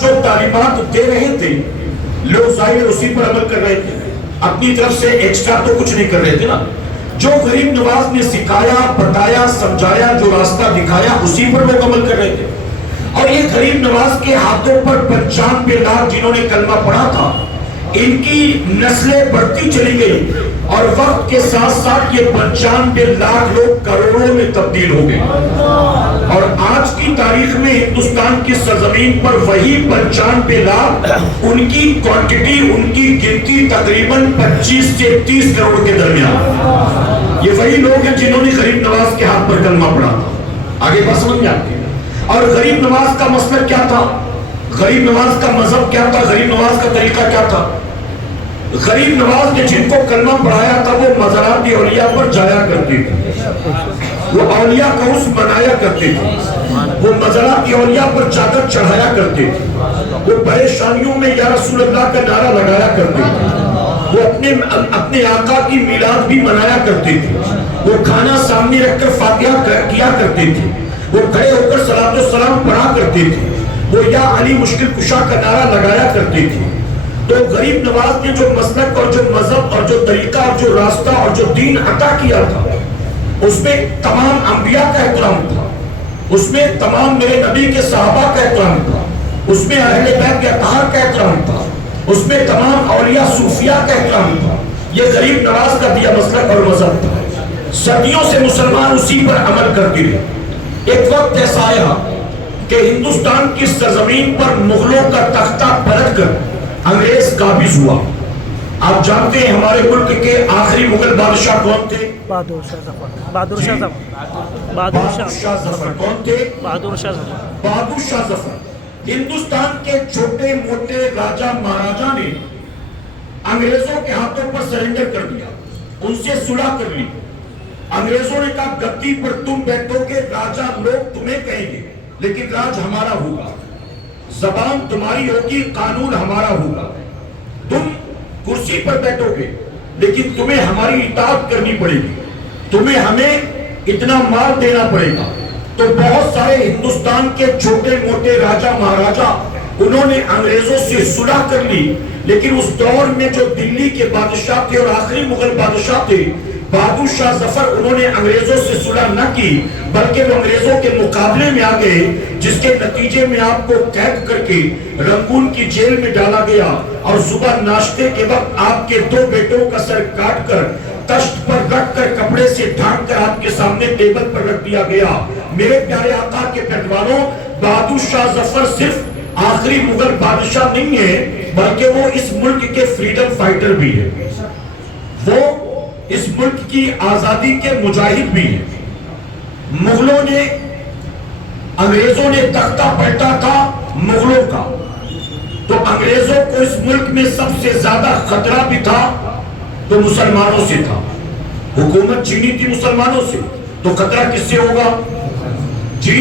جو تعلیمات دے رہے تھے لوگ ظاہر اسی پر عمل کر رہے تھے، اپنی طرف سے ایکسٹرا تو کچھ نہیں کر رہے تھے نا۔ جو غریب نواز نے سکھایا، بتایا، سمجھایا، جو راستہ دکھایا اسی پر لوگ عمل کر رہے تھے۔ اور یہ غریب نواز کے ہاتھوں پر 95 لاکھ جنہوں نے کلمہ پڑھا تھا، ان کی نسلیں بڑھتی چلی گئی اور وقت کے ساتھ ساتھ یہ 95 لاکھ لوگ کروڑوں میں تبدیل ہو گئے۔ اور آج کی تاریخ میں ہندوستان کی سرزمین پر وہی 95 لاکھ، ان کی کوانٹٹی، ان کی گنتی تقریباً 25 سے 30 کروڑ کے درمیان۔ یہ وہی لوگ ہیں جنہوں نے غریب نواز کے ہاتھ پر کلمہ پڑھا تھا۔ آگے بات سمجھ میں آتی ہے۔ اور غریب نواز کا مسلک کیا تھا؟ غریب نواز کا مذہب کیا تھا؟ غریب نواز کا طریقہ کیا تھا؟ غریب نواز نے جن کو کلمہ پڑھایا تھا وہ مزارات اولیاء پر جایا کرتے تھے، وہ اولیاء کا عرس منایا کرتے تھے، وہ مزارات اولیاء پر چادر چڑھایا کرتے تھے، وہ پریشانیوں میں یا رسول اللہ کا نعرہ لگایا کرتے تھے، وہ اپنے آقا کی میلاد بھی منایا کرتے تھے، وہ کھانا سامنے رکھ کر فاتحہ کیا کرتے تھے، وہ کھڑے ہو کر صلاۃ و سلام پڑھا کرتے تھے، وہ یا علی مشکل کشا کا نعرہ لگایا کرتے تھے۔ تو غریب نواز نے جو مسلک اور جو مذہب اور جو طریقہ اور جو راستہ اور جو دین عطا کیا تھا، اس میں تمام انبیاء کا احترام تھا، اس میں تمام میرے نبی کے صحابہ کا احترام تھا، اس میں اہل بیت اطہار کا احترام تھا، اس میں تمام اولیاء صوفیاء کا احترام تھا۔ یہ غریب نواز کا دیا مسلک اور مذہب تھا۔ صدیوں سے مسلمان اسی پر عمل کرتے رہے۔ ایک وقت ایسا آیا کہ ہندوستان کی سرزمین پر مغلوں کا تختہ پلٹ کر انگریز قابض ہوا۔ آپ جانتے ہیں ہمارے ملک کے آخری مغل بادشاہ کون تھے؟ بہادر شاہ ظفر۔ بہادر شاہ ظفر۔ بہادر شاہ ظفر کون تھے؟ بہادر شاہ ظفر۔ بہادر شاہ ظفر۔ ہندوستان کے چھوٹے موٹے راجہ مہاراجہ نے انگریزوں کے ہاتھوں پر سرنڈر کر دیا، ان سے صلح کر لی۔ انگریزوں نے کہا گدی پر تم بیٹھو گے، راجہ لوگ تمہیں کہیں گے لیکن راج ہمارا ہوگا، زبان تمہاری ہوگی، قانون ہمارا ہوگا، تم کرسی پر بیٹھو گے لیکن تمہیں ہماری اطاعت کرنی پڑے گی، تمہیں ہمیں اتنا مال دینا پڑے گا۔ تو بہت سارے ہندوستان کے چھوٹے موٹے راجہ مہاراجہ انہوں نے انگریزوں سے صلح کر لی، لیکن اس دور میں جو دلی کے بادشاہ تھے اور آخری مغل بادشاہ تھے بہادر شاہ ظفر، انہوں نے انگریزوں سے صلح نہ کی بلکہ وہ انگریزوں کے مقابلے میں آ گئے، جس کے نتیجے میں آپ کو قید کر کے رنگون کی جیل میں ڈالا گیا اور صبح ناشتے کے وقت آپ کے 2 بیٹوں کا سر کاٹ کر تشت پر رکھ کر کپڑے سے ڈھانپ کر آپ کے سامنے ٹیبل پر رکھ دیا گیا۔ میرے پیارے آقا کے پیروانوں، بہادر شاہ ظفر صرف آخری مغل بادشاہ نہیں ہے بلکہ وہ اس ملک کے فریڈم فائٹر بھی ہے، وہ اس ملک کی آزادی کے مجاہد بھی ہیں۔ مغلوں نے، انگریزوں نے تختہ پلٹا تھا مغلوں کا، تو انگریزوں کو اس ملک میں سب سے زیادہ خطرہ بھی تھا تو مسلمانوں سے تھا۔ حکومت چھینی تھی مسلمانوں سے، تو خطرہ کس سے ہوگا؟ جی